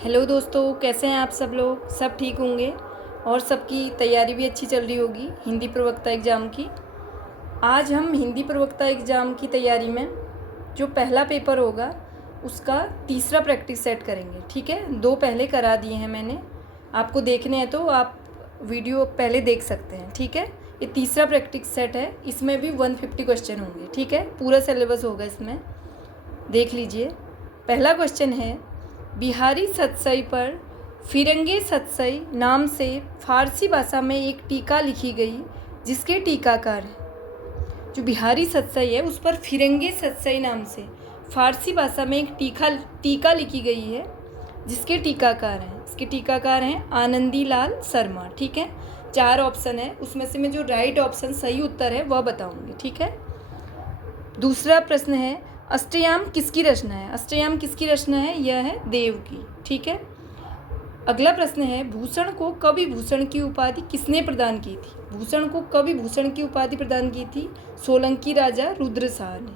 Hello दोस्तों, कैसे हैं आप सब लोग। सब ठीक होंगे और सबकी तैयारी भी अच्छी चल रही होगी हिंदी प्रवक्ता एग्ज़ाम की। आज हम हिंदी प्रवक्ता एग्ज़ाम की तैयारी में जो पहला पेपर होगा उसका तीसरा प्रैक्टिस सेट करेंगे। ठीक है, 2 पहले करा दिए हैं मैंने, आपको देखने हैं तो आप वीडियो पहले देख सकते हैं। ठीक है, ये तीसरा प्रैक्टिस सेट है, इसमें भी 150 क्वेश्चन होंगे। ठीक है, पूरा सिलेबस होगा इसमें, देख लीजिए। पहला क्वेश्चन है, बिहारी सतसई पर फिरंगे सतसई नाम से फारसी भाषा में एक टीका लिखी गई जिसके टीकाकार हैं। जो बिहारी सतसई है उस पर फिरंगे सतसई नाम से फारसी भाषा में एक टीका लिखी गई है जिसके टीकाकार हैं। इसके टीकाकार हैं आनंदी लाल शर्मा। ठीक है, 4 ऑप्शन है, उसमें से मैं जो राइट ऑप्शन सही उत्तर है वह बताऊंगी। ठीक है, दूसरा प्रश्न है, अष्टयाम किसकी रचना है। अष्टयाम किसकी रचना है, यह है देव की। ठीक है, अगला प्रश्न है, भूषण को कवि भूषण की उपाधि किसने प्रदान की थी। भूषण को कवि भूषण की उपाधि प्रदान की थी सोलंकी राजा रुद्र शाह ने।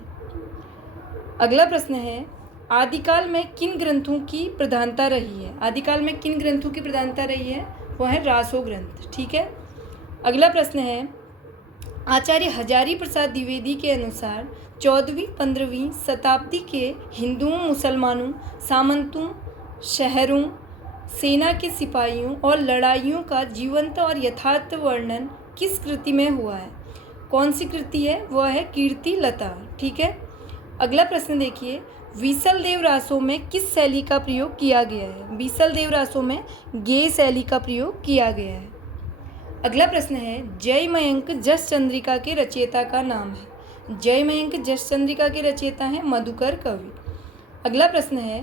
अगला प्रश्न है, आदिकाल में किन ग्रंथों की प्रधानता रही है। आदिकाल में किन ग्रंथों की प्रधानता रही है, वह है रासो ग्रंथ। ठीक है, अगला प्रश्न है, आचार्य हजारी प्रसाद द्विवेदी के अनुसार 14वीं-15वीं शताब्दी के हिंदुओं, मुसलमानों, सामंतों, शहरों, सेना के सिपाहियों और लड़ाइयों का जीवंत और यथार्थ वर्णन किस कृति में हुआ है। कौन सी कृति है, वह है कीर्ति लता। ठीक है, अगला प्रश्न देखिए, बीसल देव रासों में किस शैली का प्रयोग किया गया है। बीसल देव रासों में गेय शैली का प्रयोग किया गया है। अगला प्रश्न है, जयमयंक जस चंद्रिका के रचयिता का नाम है। जयमयंक जस चंद्रिका के रचयिता हैं मधुकर कवि। अगला प्रश्न है,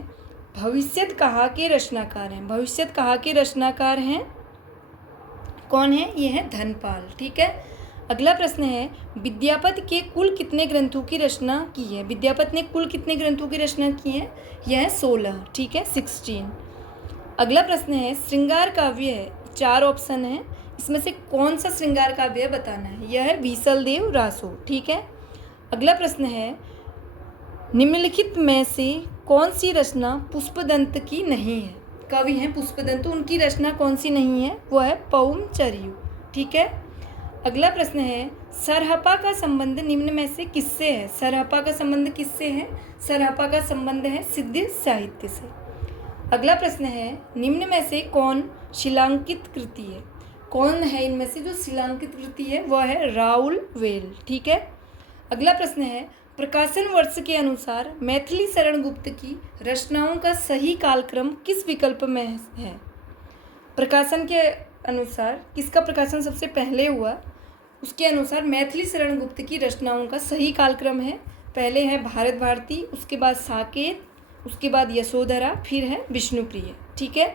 भविष्यत कहा के रचनाकार हैं। भविष्यत कहा के रचनाकार हैं कौन है, ये है धनपाल। ठीक है, अगला प्रश्न है, विद्यापत के कुल कितने ग्रंथों की रचना की है। विद्यापत ने कुल कितने ग्रंथों की रचना की है, यह है 16। ठीक है, 16। अगला प्रश्न है, श्रृंगार काव्य है, 4 ऑप्शन है, इसमें से कौन सा श्रृंगार काव्य बताना है, यह है बीसल देव रासो। ठीक है, अगला प्रश्न है, निम्नलिखित में से कौन सी रचना पुष्पदंत की नहीं है। कवि हैं पुष्पदंत, उनकी रचना कौन सी नहीं है, वह है पउम चरियु। ठीक है, अगला प्रश्न है, सरहपा का संबंध निम्न में से किससे है। सरहपा का संबंध किससे है, सरहपा का संबंध है सिद्ध साहित्य से। अगला प्रश्न है, निम्न में से कौन शिलांकित कृति है। कौन है इनमें से जो शिलांकित कृति है, वह है राउल वेल। ठीक है, अगला प्रश्न है, प्रकाशन वर्ष के अनुसार मैथिली शरण गुप्त की रचनाओं का सही कालक्रम किस विकल्प में है। प्रकाशन के अनुसार किसका प्रकाशन सबसे पहले हुआ, उसके अनुसार मैथिली शरण गुप्त की रचनाओं का सही कालक्रम है, पहले है भारत भारती, उसके बाद साकेत, उसके बाद यशोधरा, फिर है विष्णुप्रिय। ठीक है,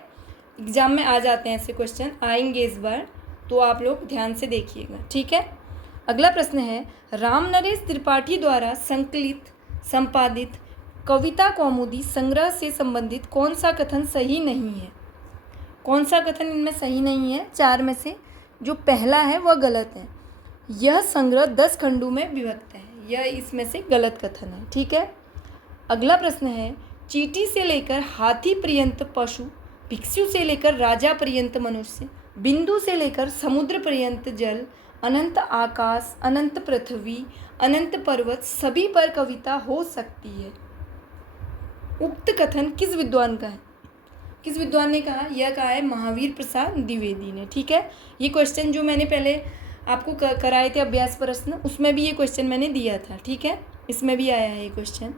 एग्जाम में आ जाते हैं ऐसे क्वेश्चन, आएंगे इस बार, तो आप लोग ध्यान से देखिएगा। ठीक है, अगला प्रश्न है, राम नरेश त्रिपाठी द्वारा संकलित संपादित कविता कौमुदी संग्रह से संबंधित कौन सा कथन सही नहीं है। कौन सा कथन इनमें सही नहीं है, 4 में से जो पहला है वह गलत है। यह संग्रह 10 खंडों में विभक्त है, यह इसमें से गलत कथन है। ठीक है, अगला प्रश्न है, चींटी से लेकर हाथी पर्यंत पशु, भिक्षु से लेकर राजा पर्यंत मनुष्य, बिंदु से लेकर समुद्र पर्यंत जल, अनंत आकाश, अनंत पृथ्वी, अनंत पर्वत, सभी पर कविता हो सकती है। उक्त कथन किस विद्वान का है। किस विद्वान ने कहा, यह कहा है महावीर प्रसाद द्विवेदी ने। ठीक है, ये क्वेश्चन जो मैंने पहले आपको कराए थे अभ्यास प्रश्न, उसमें भी ये क्वेश्चन मैंने दिया था। ठीक है, इसमें भी आया है ये क्वेश्चन।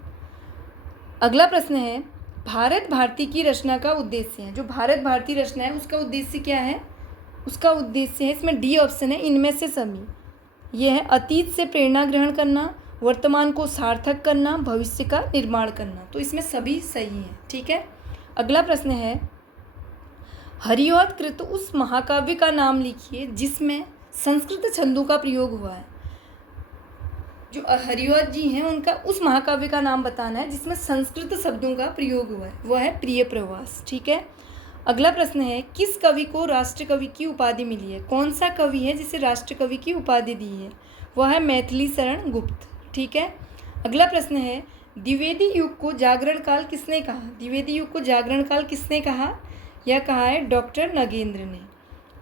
अगला प्रश्न है, भारत भारती की रचना का उद्देश्य है। जो भारत भारती रचना है उसका उद्देश्य क्या है, उसका उद्देश्य है, इसमें डी ऑप्शन है, इनमें से सभी। यह है अतीत से प्रेरणा ग्रहण करना, वर्तमान को सार्थक करना, भविष्य का निर्माण करना, तो इसमें सभी सही हैं। ठीक है, अगला प्रश्न है, हरिऔध कृत उस महाकाव्य का नाम लिखिए जिसमें संस्कृत छंदों का प्रयोग हुआ है। जो हरिऔध जी हैं उनका उस महाकाव्य का नाम बताना है जिसमें संस्कृत शब्दों का प्रयोग हुआ है, वह है प्रिय प्रवास। ठीक है, अगला प्रश्न है, किस कवि को राष्ट्रकवि की उपाधि मिली है। कौन सा कवि है जिसे राष्ट्रकवि की उपाधि दी है, वह है मैथिली शरण गुप्त। ठीक है, अगला प्रश्न है, द्विवेदी युग को जागरण काल किसने कहा? द्विवेदी युग को जागरण काल किसने कहा? यह कहा है डॉक्टर नगेंद्र ने।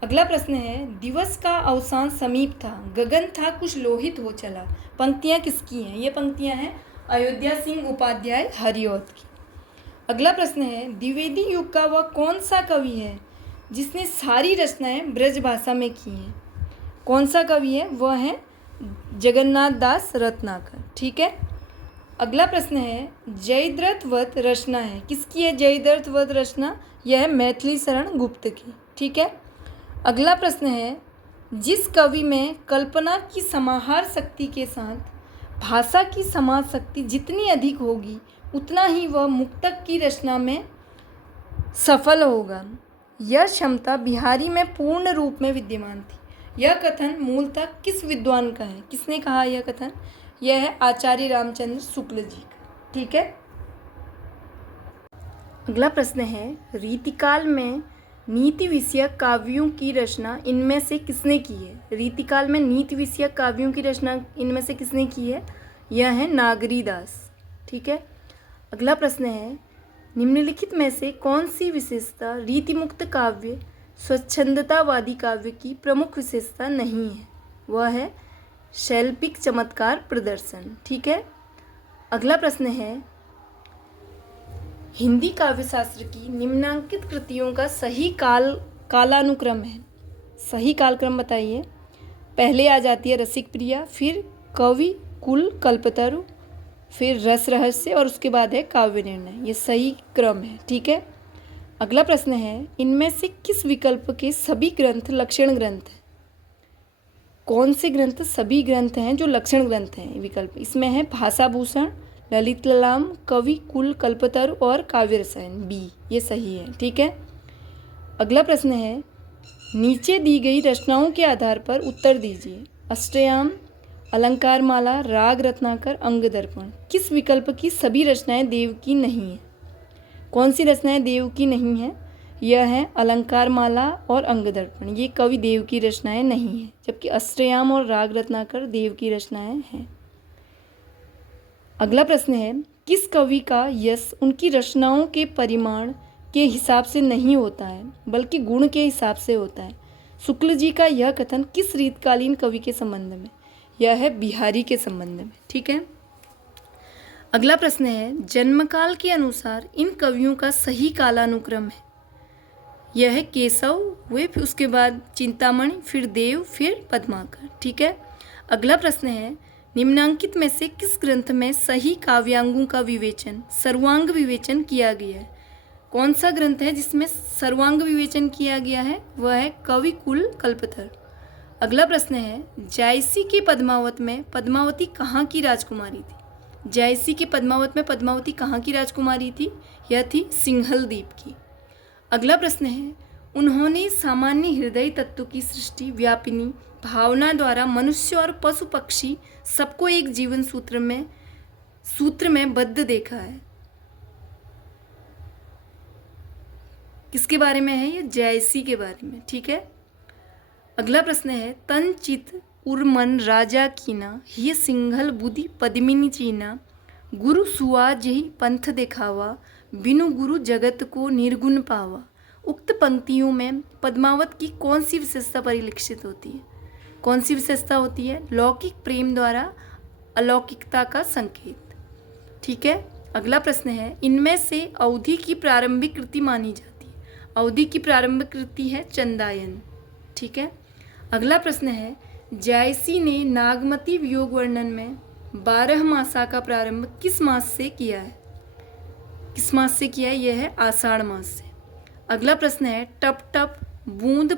अगला प्रश्न है, दिवस का अवसान समीप था, गगन था कुछ लोहित हो चला। पंक्तियाँ किसकी हैं? ये पंक्तियाँ हैं अयोध्या सिंह उपाध्याय हरिऔध की। अगला प्रश्न है, द्विवेदी युग का वह कौन सा कवि है जिसने सारी रचनाएं ब्रज भाषा में की हैं? कौन सा कवि है? वह है जगन्नाथ दास रत्नाकर। ठीक है। अगला प्रश्न है, जयद्रथ वध रचना है, किसकी है जयद्रथ वध रचना? यह है मैथिली शरण गुप्त की। ठीक है। अगला प्रश्न है, जिस कवि में कल्पना की समाहार शक्ति के साथ भाषा की समाज शक्ति जितनी अधिक होगी उतना ही वह मुक्तक की रचना में सफल होगा। यह क्षमता बिहारी में पूर्ण रूप में विद्यमान थी। यह कथन मूलतः किस विद्वान का है? किसने कहा यह कथन? यह है आचार्य रामचंद्र शुक्ल जी का। ठीक है। अगला प्रश्न है, रीतिकाल में नीति विषयक काव्यों की रचना इनमें से किसने की है? रीतिकाल में नीति विषयक काव्यों की रचना इनमें से किसने की है? यह है नागरीदास। ठीक है। अगला प्रश्न है, निम्नलिखित में से कौन सी विशेषता रीतिमुक्त काव्य स्वच्छंदतावादी काव्य की प्रमुख विशेषता नहीं है? वह है शैल्पिक चमत्कार प्रदर्शन। ठीक है। अगला प्रश्न है, हिंदी काव्यशास्त्र की निम्नांकित कृतियों का सही कालानुक्रम है। सही कालक्रम बताइए। पहले आ जाती है रसिक प्रिया, फिर कवि कुल कल्पतरु, फिर रस रहस्य और उसके बाद है काव्य निर्णय। ये सही क्रम है। ठीक है। अगला प्रश्न है, इनमें से किस विकल्प के सभी ग्रंथ लक्षण ग्रंथ हैं? कौन से ग्रंथ सभी ग्रंथ हैं जो लक्षण ग्रंथ हैं? विकल्प इसमें है भाषाभूषण, ललित ललाम, कवि कुल कल्पतरु और काव्य रसायन। बी ये सही है। ठीक है। अगला प्रश्न है, नीचे दी गई रचनाओं के आधार पर उत्तर दीजिए। अष्टयाम, अलंकार माला, राग रत्नाकर, अंग दर्पण। किस विकल्प की सभी रचनाएं देव की नहीं है? कौन सी रचनाएं देव की नहीं है? यह है अलंकार माला और अंग दर्पण। ये कवि देव की रचनाएं नहीं है, जबकि अष्टयाम और राग रत्नाकर देव की रचनाएं हैं। अगला प्रश्न है, किस कवि का यश उनकी रचनाओं के परिमाण के हिसाब से नहीं होता है बल्कि गुण के हिसाब से होता है? शुक्ल जी का यह कथन किस रीतकालीन कवि के संबंध में? यह है बिहारी के संबंध में। ठीक है। अगला प्रश्न है, जन्मकाल के अनुसार इन कवियों का सही कालानुक्रम है। यह है केशव हुए, फिर उसके बाद चिंतामणि, फिर देव, फिर पद्माकर। ठीक है। अगला प्रश्न है, निम्नांकित में से किस ग्रंथ में सही काव्यांगों का विवेचन सर्वांग विवेचन किया गया है? कौन सा ग्रंथ है जिसमें सर्वांग विवेचन किया गया है? वह है कवि कुल कल्पतरु। अगला प्रश्न है, जायसी के पद्मावत में पद्मावती कहाँ की राजकुमारी थी? जायसी के पद्मावत में पद्मावती कहाँ की राजकुमारी थी? यह थी सिंहल द्वीप की। अगला प्रश्न है, उन्होंने सामान्य हृदय तत्व की सृष्टि व्यापिनी भावना द्वारा मनुष्य और पशु पक्षी सबको एक जीवन सूत्र में बद्ध देखा है। किसके बारे में है? ये जायसी के बारे में। ठीक है। अगला प्रश्न है, तन चित उर्मन राजा कीना ये सिंघल बुद्धि पद्मिनी चीना गुरु सुआ जही पंथ दिखावा बिनु गुरु जगत को निर्गुण पावा। उक्त पंक्तियों में पद्मावत की कौन सी विशेषता परिलक्षित होती है? कौन सी विशेषता होती है? लौकिक प्रेम द्वारा अलौकिकता का संकेत। ठीक है। अगला प्रश्न है, इनमें से अवधि की प्रारंभिक कृति मानी जाती है। अवधि की प्रारंभिक कृति है चंदायन। ठीक है। अगला प्रश्न है, जायसी ने नागमती वियोग वर्णन में 12 मासा का प्रारंभ किस मास से किया है? किस मास से किया है? यह है आषाढ़ मास से। अगला प्रश्न है, टप टप बूंद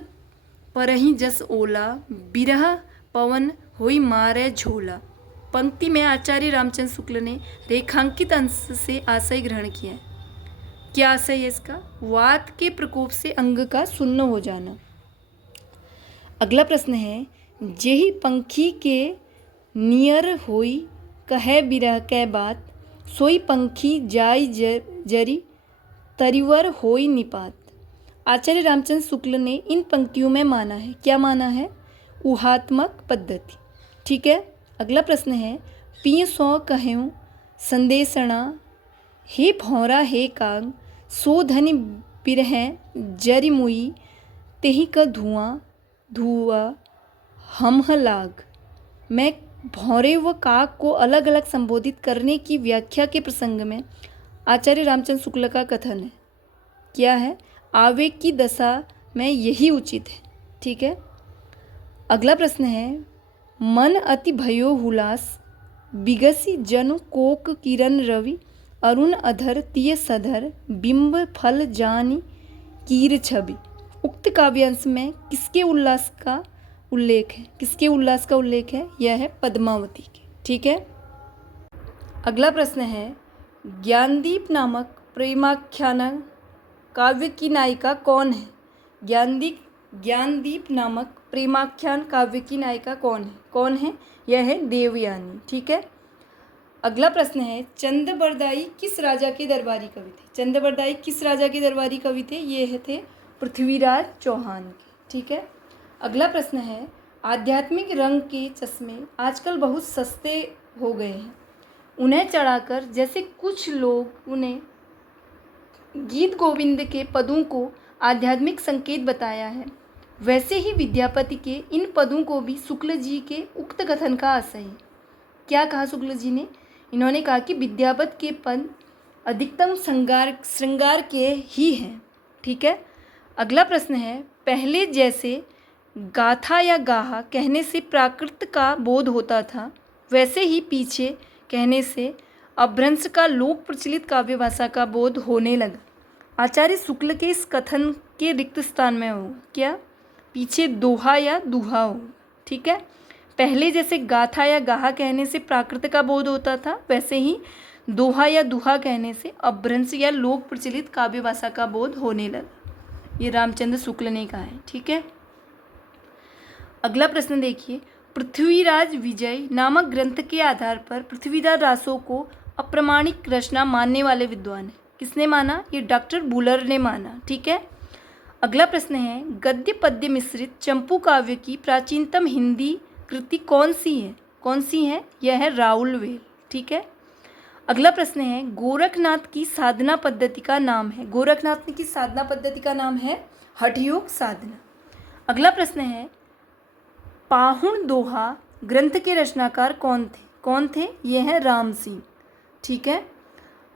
परही जस ओला बिरह पवन होई मारे झोला। पंक्ति में आचार्य रामचंद्र शुक्ल ने रेखांकित अंश से आशय ग्रहण किया है। क्या आशय है इसका? वात के प्रकोप से अंग का सुन्न हो जाना। अगला प्रश्न है, जेहि पंखी के नियर होई कहे बिरह कै बात सोई पंखी जाय जरी तरिवर होई निपात। आचार्य रामचंद्र शुक्ल ने इन पंक्तियों में माना है, क्या माना है? ऊहात्मक पद्धति। ठीक है। अगला प्रश्न है, पिय सौ कहें संदेशणा, हे भौरा हे काग, सो धनि बिरह जरिमुई, तेहि का धुआं धुआ हमह लाग। मैं भौरे व काग को अलग अलग संबोधित करने की व्याख्या के प्रसंग में आचार्य रामचंद्र शुक्ल का कथन है। क्या है? आवेग की दशा में यही उचित है। ठीक है। अगला प्रश्न है, मन अति भयो हुलास, बिगसी जन कोक किरण रवि, अरुण अधर तिय सधर, बिंब फल जानी कीर छवि। उक्त काव्यांश में किसके उल्लास का उल्लेख है? किसके उल्लास का उल्लेख है? यह है पद्मावती के। ठीक है। अगला प्रश्न है, ज्ञानदीप नामक प्रेमाख्यान काव्य की नायिका कौन है? ज्ञानदीप नामक प्रेमाख्यान काव्य की नायिका कौन है? यह है देवयानी। ठीक है। अगला प्रश्न है, चंद्रबरदाई किस राजा के दरबारी कवि थे? चंद्रबरदाई किस राजा के दरबारी कवि थे? ये थे पृथ्वीराज चौहान के। ठीक है। अगला प्रश्न है, आध्यात्मिक रंग के चश्मे आजकल बहुत सस्ते हो गए हैं, उन्हें चढ़ाकर जैसे कुछ लोग उन्हें गीत गोविंद के पदों को आध्यात्मिक संकेत बताया है, वैसे ही विद्यापति के इन पदों को भी शुक्ल जी के उक्त कथन का आशय है। क्या कहा शुक्ल जी ने? इन्होंने कहा कि विद्यापति के पद अधिकतम श्रृंगार के ही हैं। ठीक है। अगला प्रश्न है, पहले जैसे गाथा या गाहा कहने से प्राकृत का बोध होता था, वैसे ही पीछे कहने से अपभ्रंश का लोक प्रचलित काव्य भाषा का बोध होने लगा। आचार्य शुक्ल के इस कथन के रिक्त स्थान में हो क्या? पीछे दोहा या दुहा हो। ठीक है। पहले जैसे गाथा या गाहा कहने से प्राकृत का बोध होता था, वैसे ही दोहा या दुहा कहने से अपभ्रंश या लोक प्रचलित काव्य भाषा का बोध होने लगा। ये रामचंद्र शुक्ल ने कहा है। ठीक है। अगला प्रश्न देखिए, पृथ्वीराज विजय नामक ग्रंथ के आधार पर पृथ्वीराज रासो को अप्रमाणिक रचना मानने वाले विद्वान है। किसने माना? ये डॉक्टर बुलर ने माना। ठीक है। अगला प्रश्न है, गद्य पद्य मिश्रित चंपू काव्य की प्राचीनतम हिंदी कृति कौन सी है? यह है राउल वेल। ठीक है। अगला प्रश्न है, गोरखनाथ की साधना पद्धति का नाम है? गोरखनाथ की साधना पद्धति का नाम है हठयोग साधना। अगला प्रश्न है, पाहुण दोहा ग्रंथ के रचनाकार कौन थे? ये है राम सिंह। ठीक है।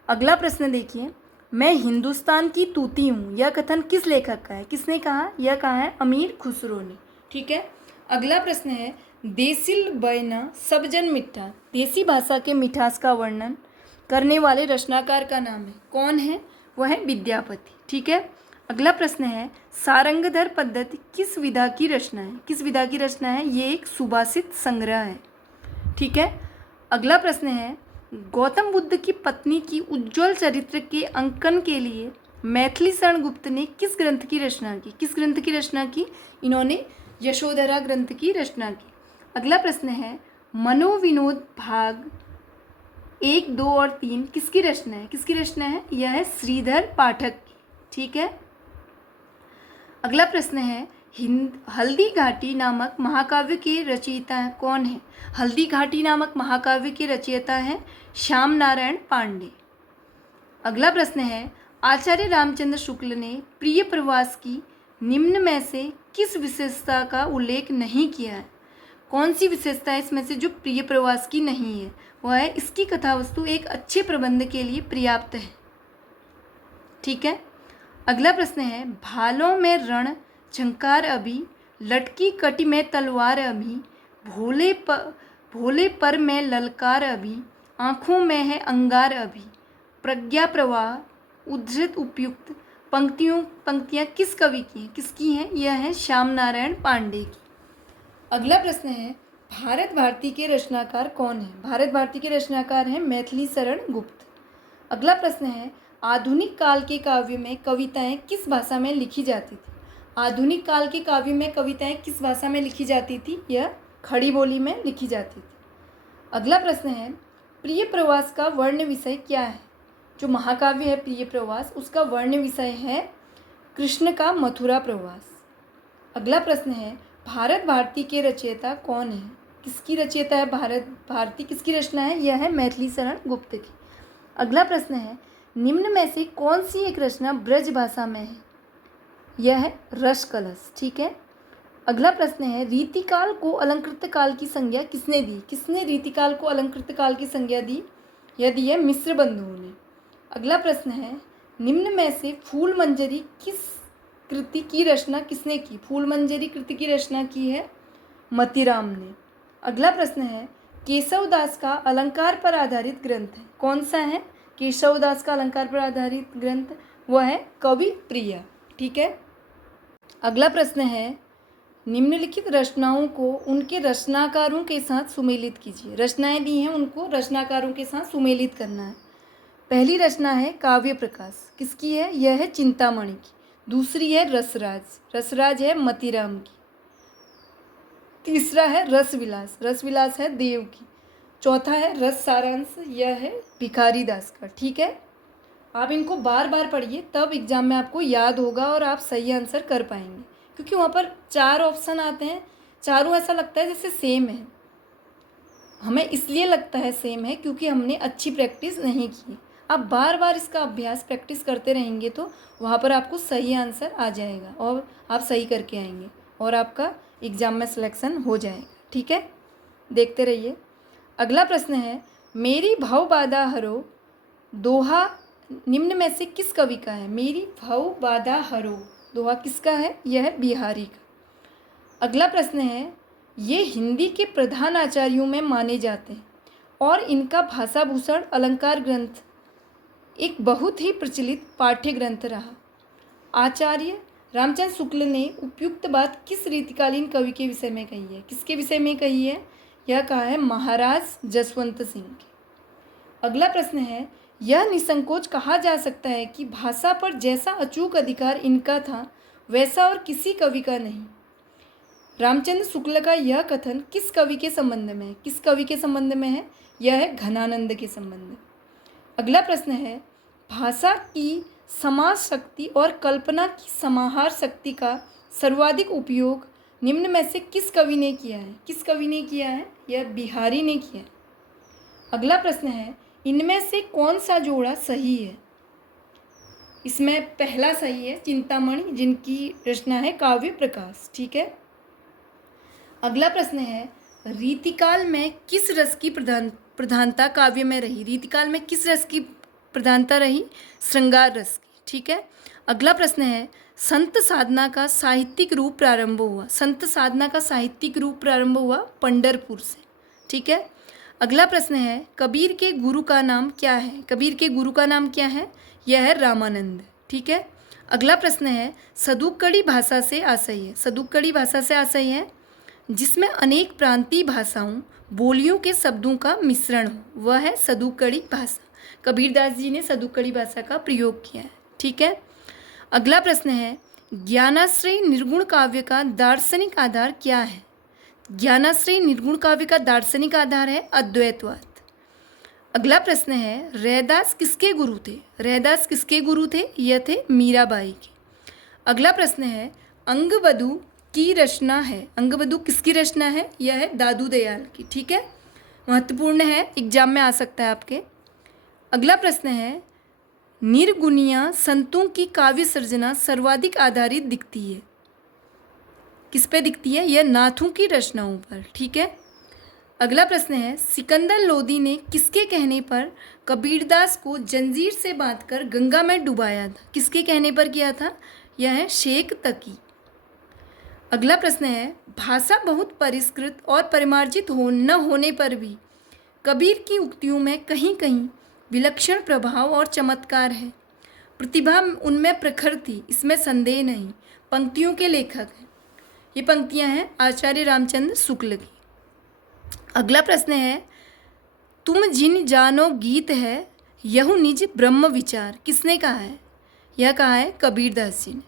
अगला प्रश्न देखिए, मैं हिंदुस्तान की तूती हूँ, यह कथन किस लेखक का है? किसने कहा? यह कहा है अमीर खुसरो ने। ठीक है। अगला प्रश्न है, देसिल बयना सब जन मिठा, देसी भाषा के मिठास का वर्णन करने वाले रचनाकार का नाम है? कौन है? वह है विद्यापति। ठीक है। अगला प्रश्न है, सारंगधर पद्धति किस विधा की रचना है? किस विधा की रचना है? ये एक सुभाषित संग्रह है। ठीक है। अगला प्रश्न है, गौतम बुद्ध की पत्नी की उज्ज्वल चरित्र के अंकन के लिए मैथिली शरण गुप्त ने किस ग्रंथ की रचना की? किस ग्रंथ की रचना की? इन्होंने यशोधरा ग्रंथ की रचना की। अगला प्रश्न है, मनोविनोद भाग 1, 2 और 3 किसकी रचना है? किसकी रचना है? यह है श्रीधर पाठक की। ठीक है। अगला प्रश्न है, हल्दी घाटी नामक महाकाव्य के रचयिता कौन है? हल्दी घाटी नामक महाकाव्य के रचयिता है श्याम नारायण पांडे। अगला प्रश्न है, आचार्य रामचंद्र शुक्ल ने प्रिय प्रवास की निम्न में से किस विशेषता का उल्लेख नहीं किया है? कौन सी विशेषता है इसमें से जो प्रिय प्रवास की नहीं है? वह है, इसकी कथावस्तु एक अच्छे प्रबंध के लिए पर्याप्त है। ठीक है। अगला प्रश्न है, भालों में रण झंकार अभी, लटकी कटी में तलवार अभी, भोले पर में ललकार अभी, आँखों में है अंगार अभी, प्रज्ञा प्रवाह, उद्धृत उपयुक्त पंक्तियाँ किस कवि की हैं? किसकी हैं? यह है श्याम नारायण पांडे की। अगला प्रश्न है, भारत भारती के रचनाकार कौन है? भारत भारती के रचनाकार हैं मैथिली शरण गुप्त। अगला प्रश्न है, आधुनिक काल के काव्य में कविताएं किस भाषा में लिखी जाती थी? आधुनिक काल के काव्य में कविताएं किस भाषा में लिखी जाती थी? यह खड़ी बोली में लिखी जाती थी। अगला प्रश्न है, प्रिय प्रवास का वर्ण विषय क्या है? जो महाकाव्य है प्रिय प्रवास, उसका वर्ण विषय है कृष्ण का मथुरा प्रवास। अगला प्रश्न है, भारत भारती के रचयिता कौन है? किसकी रचयिता है भारती किसकी रचना है? यह है मैथिली शरण गुप्त की। अगला प्रश्न है, निम्न में से कौन सी एक रचना ब्रज भाषा में है? यह है रस कलश। ठीक है। अगला प्रश्न है, रीतिकाल को अलंकृत काल की संज्ञा किसने दी? किसने रीतिकाल को अलंकृत काल की संज्ञा दी? यह दी है मिश्र बंधुओं ने। अगला प्रश्न है, निम्न में से फूल मंजरी किस कृति की रचना किसने की? फूल मंजरी कृति की रचना की है मतीराम ने। अगला प्रश्न है, केशवदास का अलंकार पर आधारित ग्रंथ है, कौन सा है? केशवदास का अलंकार पर आधारित ग्रंथ वह है कवि प्रिया। ठीक है। अगला प्रश्न है, निम्नलिखित रचनाओं को उनके रचनाकारों के साथ सुमेलित कीजिए। रचनाएं दी हैं, उनको रचनाकारों के साथ सुमेलित करना है। पहली रचना है काव्य प्रकाश, किसकी है? यह है चिंतामणि की। दूसरी है रसराज, रसराज है मतीराम की। तीसरा है रसविलास, रसविलास है देव की। चौथा है रस सारांश, यह है भिखारी दास का। ठीक है। आप इनको बार बार पढ़िए, तब एग्जाम में आपको याद होगा और आप सही आंसर कर पाएंगे, क्योंकि वहाँ पर 4 ऑप्शन आते हैं, चारों ऐसा लगता है जैसे सेम है। हमें इसलिए लगता है सेम है क्योंकि हमने अच्छी प्रैक्टिस नहीं की। आप बार बार इसका अभ्यास प्रैक्टिस करते रहेंगे तो वहाँ पर आपको सही आंसर आ जाएगा और आप सही करके आएंगे और आपका एग्ज़ाम में सिलेक्शन हो जाएगा। ठीक है, देखते रहिए। अगला प्रश्न है, मेरी भव बाधा हरो दोहा निम्न में से किस कवि का है? मेरी भव बाधा हरो दोहा किसका है? यह है बिहारी का। अगला प्रश्न है, ये हिंदी के प्रधान आचार्यों में माने जाते हैं और इनका भाषाभूषण अलंकार ग्रंथ एक बहुत ही प्रचलित पाठ्य ग्रंथ रहा। आचार्य रामचंद्र शुक्ल ने उपयुक्त बात किस रीतिकालीन कवि के विषय में कही है? किसके विषय में कही है? यह कहा है महाराज जसवंत सिंह के। अगला प्रश्न है, यह निसंकोच कहा जा सकता है कि भाषा पर जैसा अचूक अधिकार इनका था वैसा और किसी कवि का नहीं। रामचंद्र शुक्ल का यह कथन किस कवि के संबंध में है? किस कवि के संबंध में है? यह है घनानंद के संबंध में। अगला प्रश्न है, भाषा की समाज शक्ति और कल्पना की समाहार शक्ति का सर्वाधिक उपयोग निम्न में से किस कवि ने किया है? किस कवि ने किया है? यह बिहारी ने किया है। अगला प्रश्न है, इनमें से कौन सा जोड़ा सही है? इसमें पहला सही है चिंतामणि, जिनकी रचना है काव्य प्रकाश। ठीक है। अगला प्रश्न है, रीतिकाल में किस रस की प्रधानता काव्य में रही? रीतिकाल में किस रस की प्रधानता रही? श्रृंगार रस की। ठीक है। अगला प्रश्न है, संत साधना का साहित्यिक रूप प्रारंभ हुआ? संत साधना का साहित्यिक रूप प्रारंभ हुआ पंढरपुर से। ठीक है। अगला प्रश्न है, कबीर के गुरु का नाम क्या है? कबीर के गुरु का नाम क्या है? यह है रामानंद। ठीक है। अगला प्रश्न है, सदुक्कड़ी भाषा से आशय है? सदुक्कड़ी भाषा से आशय है जिसमें अनेक प्रांतीय भाषाओं बोलियों के शब्दों का मिश्रण हो, वह है सदुक्कड़ी भाषा। कबीरदास जी ने सदुक्कड़ी भाषा का प्रयोग किया है। ठीक है। अगला प्रश्न है, ज्ञानाश्रयी निर्गुण काव्य का दार्शनिक आधार क्या है? ज्ञानाश्रयी निर्गुण काव्य का दार्शनिक आधार है अद्वैतवाद। अगला प्रश्न है, रैदास किसके गुरु थे? रैदास किसके गुरु थे? यह थे मीराबाई के। अगला प्रश्न है, अंगवधू की रचना है? अंगवधू किसकी रचना है? यह है दादू दयाल की। ठीक है, महत्वपूर्ण है, एग्जाम में आ सकता है आपके। अगला प्रश्न है, निर्गुणिया संतों की काव्य सर्जना सर्वाधिक आधारित दिखती है? किस पे दिखती है? यह नाथों की रचनाओं पर। ठीक है। अगला प्रश्न है, सिकंदर लोदी ने किसके कहने पर कबीरदास को जंजीर से बांधकर गंगा में डुबाया था? किसके कहने पर किया था? यह है शेख तकी। अगला प्रश्न है, भाषा बहुत परिष्कृत और परिमार्जित न होने पर भी कबीर की उक्तियों में कहीं कहीं विलक्षण प्रभाव और चमत्कार है। प्रतिभा उनमें प्रखर थी, इसमें संदेह नहीं। पंक्तियों के लेखक हैं। ये पंक्तियां हैं आचार्य रामचंद्र शुक्ल की। अगला प्रश्न है, तुम जिन जानो गीत है यहु निज ब्रह्म विचार, किसने कहा है? यह कहा है कबीरदास जी ने।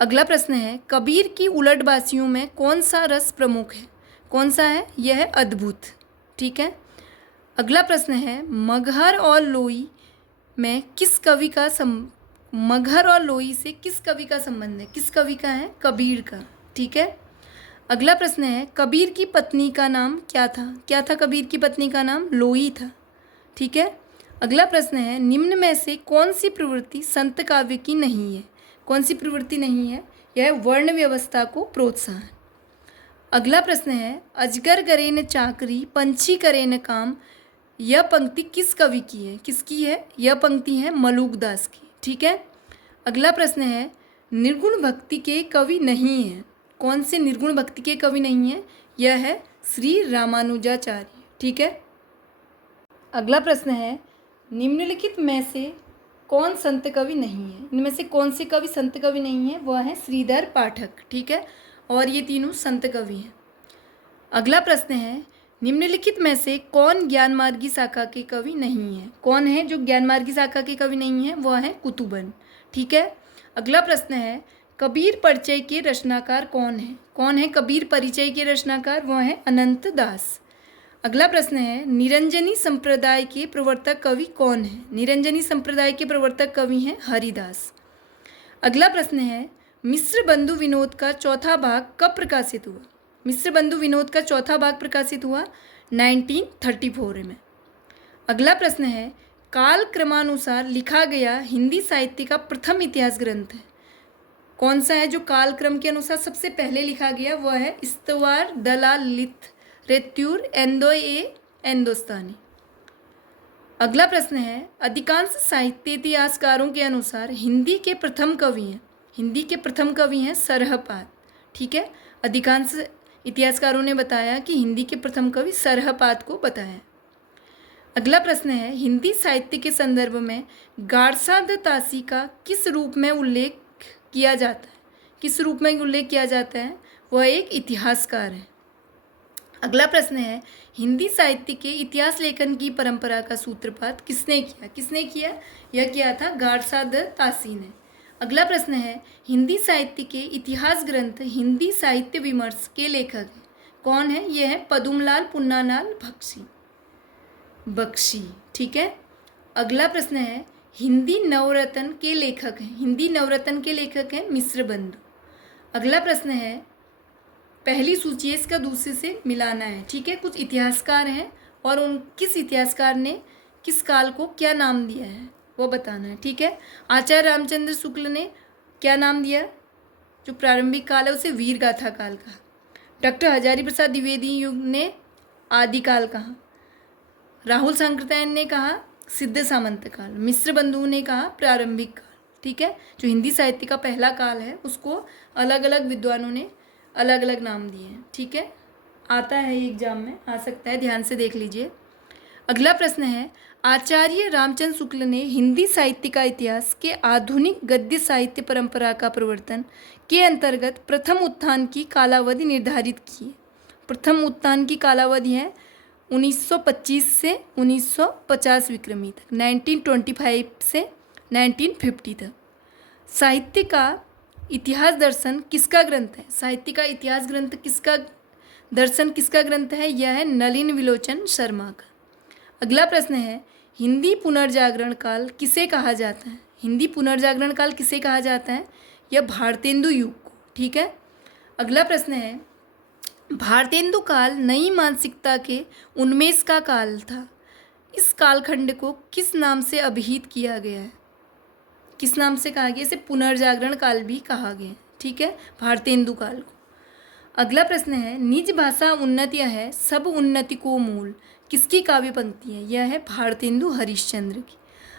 अगला प्रश्न है, कबीर की उलटबासियों में कौन सा रस प्रमुख है? कौन सा है? यह है अद्भुत। ठीक है। अगला प्रश्न है, मगहर और लोई में किस कवि का मगहर और लोई से किस कवि का संबंध है? किस कवि का है? कबीर का। ठीक है। अगला प्रश्न है कबीर की पत्नी का नाम क्या था? क्या था कबीर की पत्नी का नाम? लोई था। ठीक है। अगला प्रश्न है निम्न में से कौन सी प्रवृत्ति संत काव्य की नहीं है? कौन सी प्रवृत्ति नहीं है? यह वर्ण व्यवस्था को प्रोत्साहन। अगला प्रश्न है अजगर करे न चाकरी पंछी करे न काम, यह पंक्ति किस कवि की है? किसकी है? यह पंक्ति है मलूकदास की। ठीक है। अगला प्रश्न है निर्गुण भक्ति के कवि नहीं है। कौन से निर्गुण भक्ति के कवि नहीं है? यह है श्री रामानुजाचार्य। ठीक है। अगला प्रश्न है निम्नलिखित में से कौन संत कवि नहीं है? इनमें से कौन से कवि संत कवि नहीं है? वह है श्रीधर पाठक। ठीक है। और ये तीनों संत कवि हैं। अगला प्रश्न है निम्नलिखित में से कौन ज्ञानमार्गी शाखा के कवि नहीं है? कौन है जो ज्ञानमार्गी शाखा के कवि नहीं है? वह है कुतुबन। ठीक है। अगला प्रश्न है कबीर परिचय के रचनाकार कौन है? कौन है कबीर परिचय के रचनाकार? वह है अनंत दास। अगला प्रश्न है निरंजनी संप्रदाय के प्रवर्तक कवि कौन है? निरंजनी संप्रदाय के प्रवर्तक कवि हैं हरिदास। अगला प्रश्न है मिश्र बंधु विनोद का चौथा भाग कब प्रकाशित हुआ? मिश्र बंधु विनोद का चौथा भाग प्रकाशित हुआ 1934 में। अगला प्रश्न है काल क्रमानुसार लिखा गया हिंदी साहित्य का प्रथम इतिहास ग्रंथ है? कौन सा है जो काल क्रम के अनुसार सबसे पहले लिखा गया? वह है इस्तवार दलाल लिथरेत्यूर एंदोस्तानी। अगला प्रश्न है अधिकांश साहित्य इतिहासकारों के अनुसार हिंदी के प्रथम कवि हैं। हिंदी के प्रथम कवि हैं सरहपाद। ठीक है। अधिकांश इतिहासकारों ने बताया कि हिंदी के प्रथम कवि सरहपाद को बताया। अगला प्रश्न है हिंदी साहित्य के संदर्भ में गारसा द तासी का किस रूप में उल्लेख किया जाता है? किस रूप में उल्लेख किया जाता है? वह एक इतिहासकार है। अगला प्रश्न है हिंदी साहित्य के इतिहास लेखन की परंपरा का सूत्रपात किसने किया? किसने किया? यह किया था गारसा द तासी ने। अगला प्रश्न है हिंदी साहित्य के इतिहास ग्रंथ हिंदी साहित्य विमर्श के लेखक हैं। कौन है? यह है पदुमलाल पुन्नालाल बख्शी। ठीक है। अगला प्रश्न है हिंदी नवरत्न के लेखक हैं। हिंदी नवरत्न के लेखक हैं मिश्र बंधु। अगला प्रश्न है पहली सूची है इसका दूसरे से मिलाना है। ठीक है। कुछ इतिहासकार हैं और उन किस इतिहासकार ने किस काल को क्या नाम दिया है वो बताना है। ठीक है। आचार्य रामचंद्र शुक्ल ने क्या नाम दिया? जो प्रारंभिक काल है उसे वीर गाथा काल कहा। डॉक्टर हजारी प्रसाद द्विवेदी युग ने आदिकाल कहा। राहुल सांकृत्यायन ने कहा सिद्ध सामंत काल। मिश्र बंधु ने कहा प्रारंभिक काल। ठीक है। जो हिंदी साहित्य का पहला काल है उसको अलग अलग विद्वानों ने अलग अलग नाम दिए हैं। ठीक है। आता है एग्जाम में, आ सकता है, ध्यान से देख लीजिए। अगला प्रश्न है आचार्य रामचंद्र शुक्ल ने हिंदी साहित्य का इतिहास के आधुनिक गद्य साहित्य परंपरा का प्रवर्तन के अंतर्गत प्रथम उत्थान की कालावधि निर्धारित की। प्रथम उत्थान की कालावधि है 1925 से 1950 विक्रमी तक, 1925 से 1950 तक। साहित्य का इतिहास दर्शन किसका ग्रंथ है? साहित्य का इतिहास ग्रंथ किसका दर्शन किसका ग्रंथ है? यह है नलिन विलोचन शर्मा का। अगला प्रश्न है हिंदी पुनर्जागरण काल किसे कहा जाता है? हिंदी पुनर्जागरण काल किसे कहा जाता है? यह भारतेंदु युग को। ठीक है। अगला प्रश्न है भारतेंदु काल नई मानसिकता के उन्मेष का काल था। इस कालखंड को किस नाम से अभिहित किया गया है? किस नाम से कहा गया? इसे पुनर्जागरण काल भी कहा गया। ठीक है। भारतेंदु काल को। अगला प्रश्न है निज भाषा उन्नति है सब उन्नति को मूल किसकी काव्य पंक्ति है? यह है भारतेंदु हरिश्चंद्र की।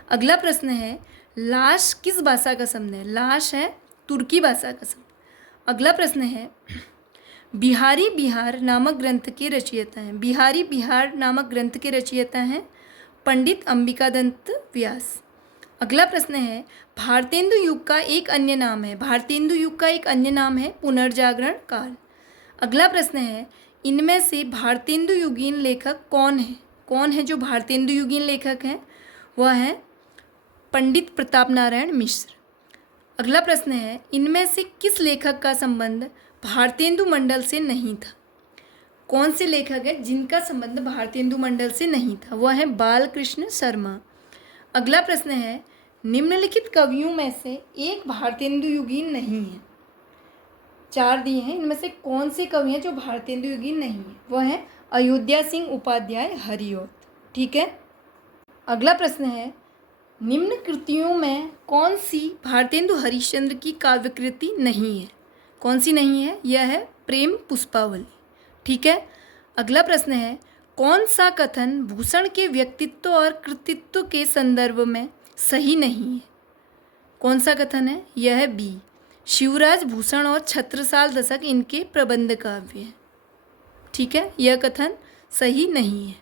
अगला प्रश्न है लाश किस भाषा का शब्द है? लाश है तुर्की भाषा का शब्द। अगला प्रश्न है बिहारी बिहार नामक ग्रंथ के रचयिता हैं। बिहारी बिहार नामक ग्रंथ के रचयिता हैं पंडित अंबिकादत्त व्यास। अगला प्रश्न है भारतेंदु युग का एक अन्य नाम है। भारतेंदु युग का एक अन्य नाम है पुनर्जागरण काल। अगला प्रश्न है इनमें से भारतेंदु युगीन लेखक कौन है? कौन है जो भारतेंदु युगीन लेखक हैं? वह है पंडित प्रताप नारायण मिश्र। अगला प्रश्न है इनमें से किस लेखक का संबंध भारतेंदु मंडल से नहीं था? कौन से लेखक है जिनका संबंध भारतेंदु मंडल से नहीं था? वह है बालकृष्ण शर्मा। अगला प्रश्न है निम्नलिखित कवियों में से एक भारतेंदु युगीन नहीं है। 4 दिए हैं, इनमें से कौन से कवि हैं जो भारतेंदु योगी नहीं है? वह है अयोध्या सिंह उपाध्याय हरिऔध। ठीक है। अगला प्रश्न है, निम्न कृतियों में कौन सी भारतेंदु हरिश्चंद्र की काव्यकृति नहीं है? कौन सी नहीं है? यह है प्रेम पुष्पावली। ठीक है। अगला प्रश्न है, कौन सा कथन भूषण के व्यक्तित्व और कृतित्व के संदर्भ में सही नहीं है? कौन सा कथन है? यह है बी, शिवराज भूषण और छत्रसाल दशक इनके प्रबंध काव्य हैं। ठीक है, यह कथन सही नहीं है।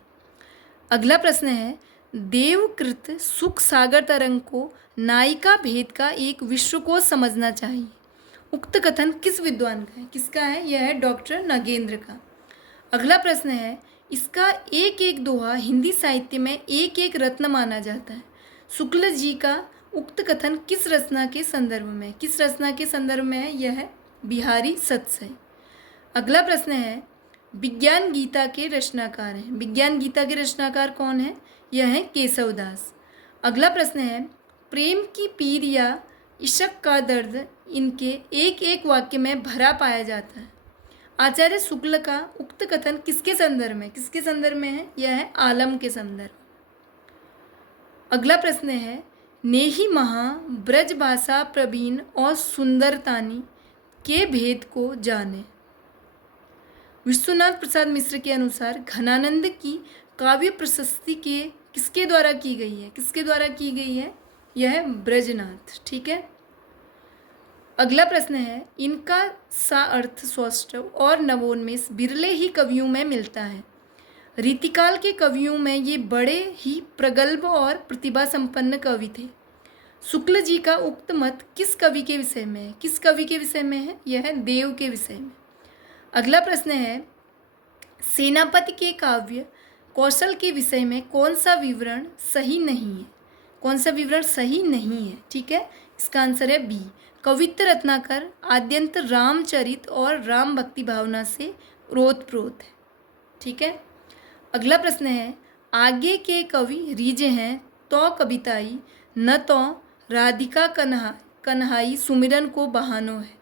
अगला प्रश्न है, देवकृत सुख सागर तरंग को नायिका भेद का एक विश्वकोश समझना चाहिए। उक्त कथन किस विद्वान का है? किसका है? यह है डॉक्टर नगेंद्र का। अगला प्रश्न है, इसका एक एक दोहा हिंदी साहित्य में एक एक रत्न माना जाता है। शुक्ल जी का उक्त कथन किस रचना के संदर्भ में? किस रचना के संदर्भ में है? यह है बिहारी सत्सई। अगला प्रश्न है, विज्ञान गीता के रचनाकार हैं। विज्ञान गीता के रचनाकार कौन है? यह है केशवदास। अगला प्रश्न है, प्रेम की पीर या इश्क का दर्द इनके एक एक वाक्य में भरा पाया जाता है। आचार्य शुक्ल का उक्त कथन किसके संदर्भ में? किसके संदर्भ में है? यह है आलम के संदर्भ। अगला प्रश्न है, नेहि महा ब्रजभाषा प्रवीण और सुंदरतानी के भेद को जाने। विश्वनाथ प्रसाद मिश्र के अनुसार घनानंद की काव्य प्रशस्ति के किसके द्वारा की गई है? किसके द्वारा की गई है? यह है ब्रजनाथ। ठीक है। अगला प्रश्न है, इनका सा अर्थ सौष्ठव और नवोन्मेष बिरले ही कवियों में मिलता है। रीतिकाल के कवियों में ये बड़े ही प्रगल्भ और प्रतिभा संपन्न कवि थे। शुक्ल जी का उक्त मत किस कवि के विषय में है? किस कवि के विषय में है? यह है देव के विषय में। अगला प्रश्न है, सेनापति के काव्य कौशल के विषय में कौन सा विवरण सही नहीं है? कौन सा विवरण सही नहीं है? ठीक है, इसका आंसर है बी, कवित्त रत्नाकर आद्यंत रामचरित और राम भक्ति भावना से ओतप्रोत है। ठीक है। अगला प्रश्न है, आगे के कवि रीजे हैं तो कविताई न तो राधिका कन्हाई सुमिरन को बहानो है।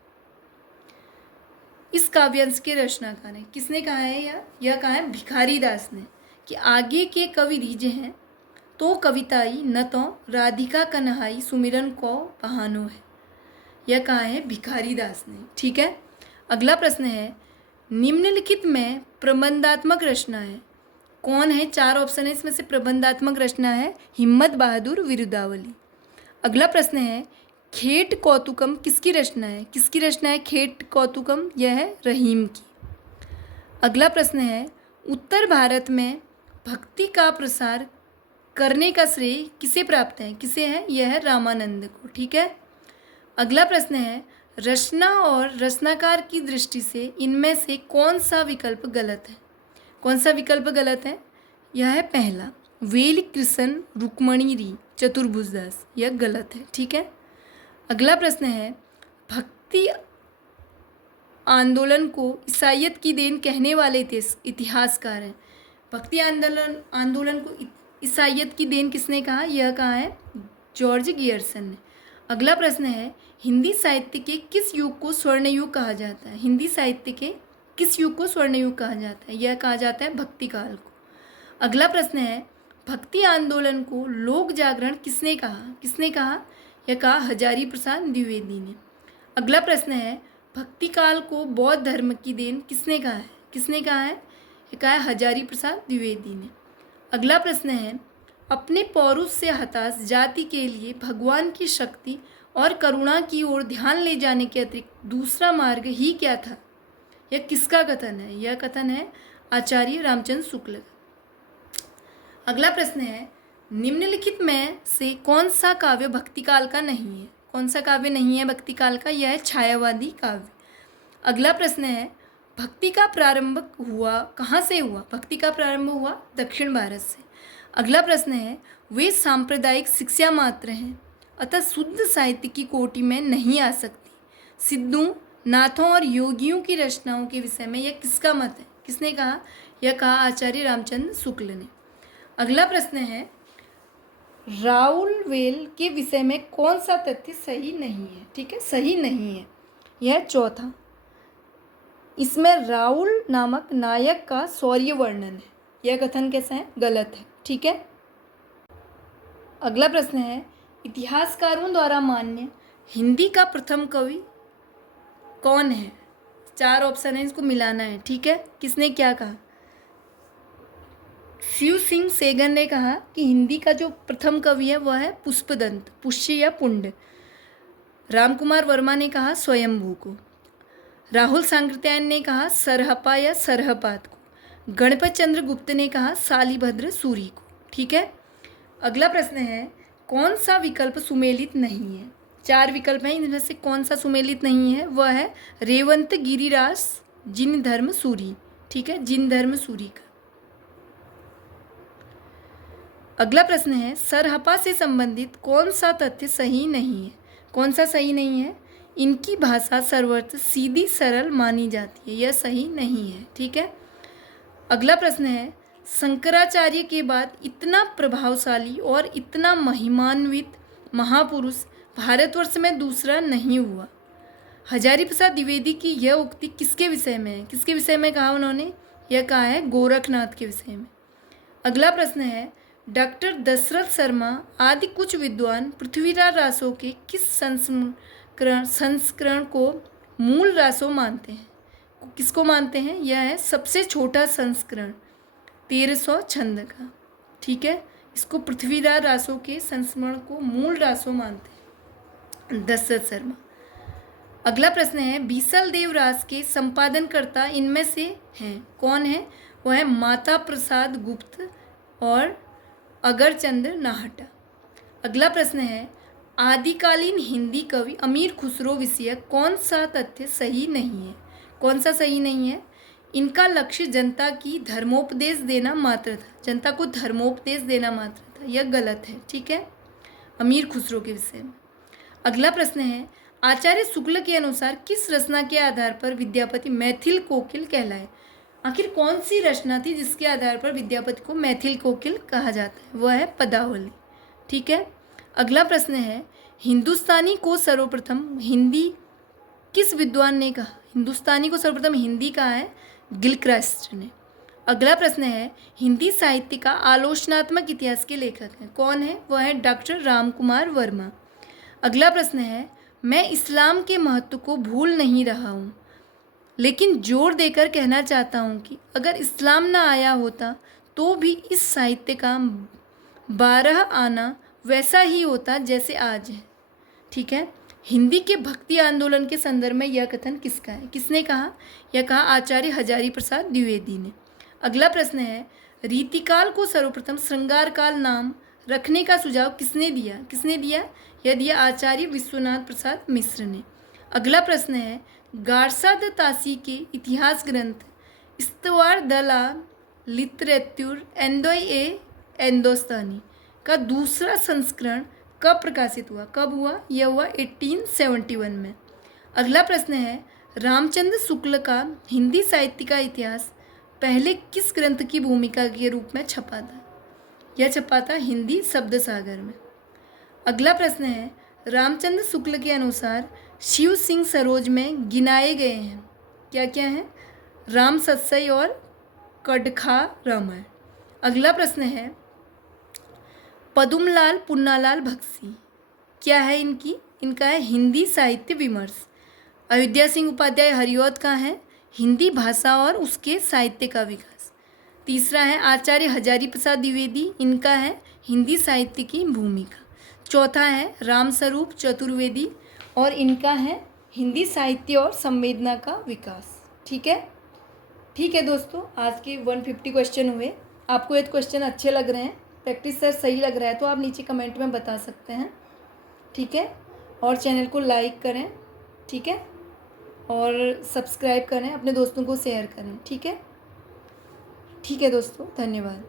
इस काव्यांश के रचनाकार हैं। किसने कहा है? यह कहा है भिखारी दास ने, कि आगे के कवि रीजे हैं तो कविताई न तो राधिका कन्हाई सुमिरन को बहानो है। यह कहा है भिखारी दास ने। ठीक है। अगला प्रश्न है, निम्नलिखित में प्रबंधात्मक रचना है। कौन है? 4 ऑप्शन है, इसमें से प्रबंधात्मक रचना है हिम्मत बहादुर विरुदावली। अगला प्रश्न है, खेट कौतुकम किसकी रचना है? किसकी रचना है खेट कौतुकम? यह है रहीम की। अगला प्रश्न है, उत्तर भारत में भक्ति का प्रसार करने का श्रेय किसे प्राप्त है? किसे है? यह है रामानंद को। ठीक है। अगला प्रश्न है, रचना और रचनाकार की दृष्टि से इनमें से कौन सा विकल्प गलत है? कौन सा विकल्प गलत है? यह है पहला, वेल कृष्ण रुक्मणी री चतुर्भुजदास। यह गलत है। ठीक है। अगला प्रश्न है, भक्ति आंदोलन को ईसाइयत की देन कहने वाले इतिहासकार हैं। भक्ति आंदोलन को ईसाइयत की देन किसने कहा? यह कहा है जॉर्ज गियर्सन ने। अगला प्रश्न है, हिंदी साहित्य के किस युग को स्वर्ण युग कहा जाता है? हिंदी साहित्य के किस युग को स्वर्ण युग कहा जाता है? यह कहा जाता है भक्ति काल को। अगला प्रश्न है, भक्ति आंदोलन को लोक जागरण किसने कहा? किसने कहा? यह कहा हजारी प्रसाद द्विवेदी ने। अगला प्रश्न है, भक्ति काल को बौद्ध धर्म की देन किसने कहा है? किसने कहा है? यह कहा है हजारी प्रसाद द्विवेदी ने। अगला प्रश्न है, अपने पौरुष से हताश जाति के लिए भगवान की शक्ति और करुणा की ओर ध्यान ले जाने के अतिरिक्त दूसरा मार्ग ही क्या था? यह किसका कथन है? यह कथन है आचार्य रामचंद्र शुक्ल का। अगला प्रश्न है, निम्नलिखित में से कौन सा काव्य भक्ति काल का नहीं है? कौन सा काव्य नहीं है भक्ति काल का? यह है छायावादी काव्य। अगला प्रश्न है, भक्ति का प्रारंभ हुआ कहाँ से हुआ? भक्ति का प्रारंभ हुआ दक्षिण भारत से। अगला प्रश्न है, वे सांप्रदायिक शिक्षा मात्र हैं अतः शुद्ध साहित्य की कोटि में नहीं आ सकती। सिद्धों, नाथों और योगियों की रचनाओं के विषय में यह किसका मत है? किसने कहा? यह कहा आचार्य रामचंद्र शुक्ल ने। अगला प्रश्न है, राउलवेल के विषय में कौन सा तथ्य सही नहीं है? ठीक है, सही नहीं है। यह चौथा, इसमें राहुल नामक नायक का शौर्य वर्णन है। यह कथन कैसा है? गलत है। ठीक है। अगला प्रश्न है, इतिहासकारों द्वारा मान्य हिंदी का प्रथम कवि कौन है? 4 ऑप्शन है, इसको मिलाना है। ठीक है। किसने क्या कहा? शिव सिंह सेगर ने कहा कि हिंदी का जो प्रथम कवि है वह है पुष्पदंत, पुष्य या पुंड। रामकुमार वर्मा ने कहा स्वयंभू को। राहुल सांकृत्यायन ने कहा सरहपा या सरहपात को। गणपत चंद्र गुप्त ने कहा शालिभद्र सूरी को। ठीक है। अगला प्रश्न है, कौन सा विकल्प सुमेलित नहीं है? 4 विकल्प हैं, इनमें से कौन सा सुमेलित नहीं है? वह है रेवंत गिरिराज जिन धर्म सूरी। ठीक है, जिन धर्म सूरी का। अगला प्रश्न है, सरहपा से संबंधित कौन सा तथ्य सही नहीं है? कौन सा सही नहीं है? इनकी भाषा सर्वत्र सीधी सरल मानी जाती है। यह सही नहीं है। ठीक है। अगला प्रश्न है, शंकराचार्य के बाद इतना प्रभावशाली और इतना महिमान्वित महापुरुष भारतवर्ष में दूसरा नहीं हुआ। हजारी प्रसाद द्विवेदी की यह उक्ति किसके विषय में है? किसके विषय में कहा उन्होंने? यह कहा है गोरखनाथ के विषय में। अगला प्रश्न है, डॉक्टर दशरथ शर्मा आदि कुछ विद्वान पृथ्वीराज रासों के किस संस्करण को मूल रासों मानते हैं? किसको मानते हैं? यह है सबसे छोटा संस्करण 1300 छंद का। ठीक है। इसको पृथ्वीराज रासों के संस्मरण को मूल रासों मानते हैं दशरथ शर्मा। अगला प्रश्न है, बीसल देव रास के संपादनकर्ता इनमें से हैं? कौन है? वह है माता प्रसाद गुप्त और अगरचंद्र नाहटा। अगला प्रश्न है, आदिकालीन हिंदी कवि अमीर खुसरो विषयक कौन सा तथ्य सही नहीं है? कौन सा सही नहीं है? इनका लक्ष्य जनता की धर्मोपदेश देना मात्र था। जनता को धर्मोपदेश देना मात्र था। यह गलत है। ठीक है, अमीर खुसरो के विषय में। अगला प्रश्न है, आचार्य शुक्ल के अनुसार किस रचना के आधार पर विद्यापति मैथिल कोकिल कहलाए? आखिर कौन सी रचना थी जिसके आधार पर विद्यापति को मैथिल कोकिल कहा जाता है? वह है पदावली। ठीक है। अगला प्रश्न है, हिंदुस्तानी को सर्वप्रथम हिंदी किस विद्वान ने कहा? हिंदुस्तानी को सर्वप्रथम हिंदी कहा है गिलक्रास्ट ने। अगला प्रश्न है, हिंदी साहित्य का आलोचनात्मक इतिहास के लेखक हैं? कौन है? वह है डॉक्टर रामकुमार वर्मा। अगला प्रश्न है, मैं इस्लाम के महत्व को भूल नहीं रहा हूँ, लेकिन जोर देकर कहना चाहता हूँ कि अगर इस्लाम ना आया होता तो भी इस साहित्य का 12 आना वैसा ही होता जैसे आज है। ठीक है। हिंदी के भक्ति आंदोलन के संदर्भ में यह कथन किसका है? किसने कहा? यह कहा आचार्य हजारी प्रसाद द्विवेदी ने। अगला प्रश्न है, रीतिकाल को सर्वप्रथम श्रृंगार काल नाम रखने का सुझाव किसने दिया? किसने दिया? यह दिया आचार्य विश्वनाथ प्रसाद मिश्र ने। अगला प्रश्न है, गारसाद तासी के इतिहास ग्रंथ इस्तवार दला लिटरेच्यूर एंदोस्तानी का दूसरा संस्करण कब प्रकाशित हुआ? कब हुआ? यह हुआ 1871 में। अगला प्रश्न है, रामचंद्र शुक्ल का हिंदी साहित्य का इतिहास पहले किस ग्रंथ की भूमिका के रूप में छपा था? यह छपा था हिंदी शब्द सागर में। अगला प्रश्न है, रामचंद्र शुक्ल के अनुसार शिव सिंह सरोज में गिनाए गए हैं क्या क्या है? राम सत्सई और कड़खा रामायण। अगला प्रश्न है, पदुमलाल पुन्नालाल बख्शी क्या है इनकी? इनका है हिंदी साहित्य विमर्श। अयोध्या सिंह उपाध्याय हरिऔध का है हिंदी भाषा और उसके साहित्य का विकास। तीसरा है आचार्य हजारी प्रसाद द्विवेदी, इनका है हिंदी साहित्य की भूमिका। चौथा है रामस्वरूप चतुर्वेदी और इनका है हिंदी साहित्य और संवेदना का विकास। ठीक है। ठीक है दोस्तों, आज के 150 क्वेश्चन हुए। आपको ये क्वेश्चन अच्छे लग रहे हैं, प्रैक्टिस सर सही लग रहा है तो आप नीचे कमेंट में बता सकते हैं। ठीक है। और चैनल को लाइक करें। ठीक है। और सब्सक्राइब करें, अपने दोस्तों को शेयर करें। ठीक है। ठीक है दोस्तों, धन्यवाद।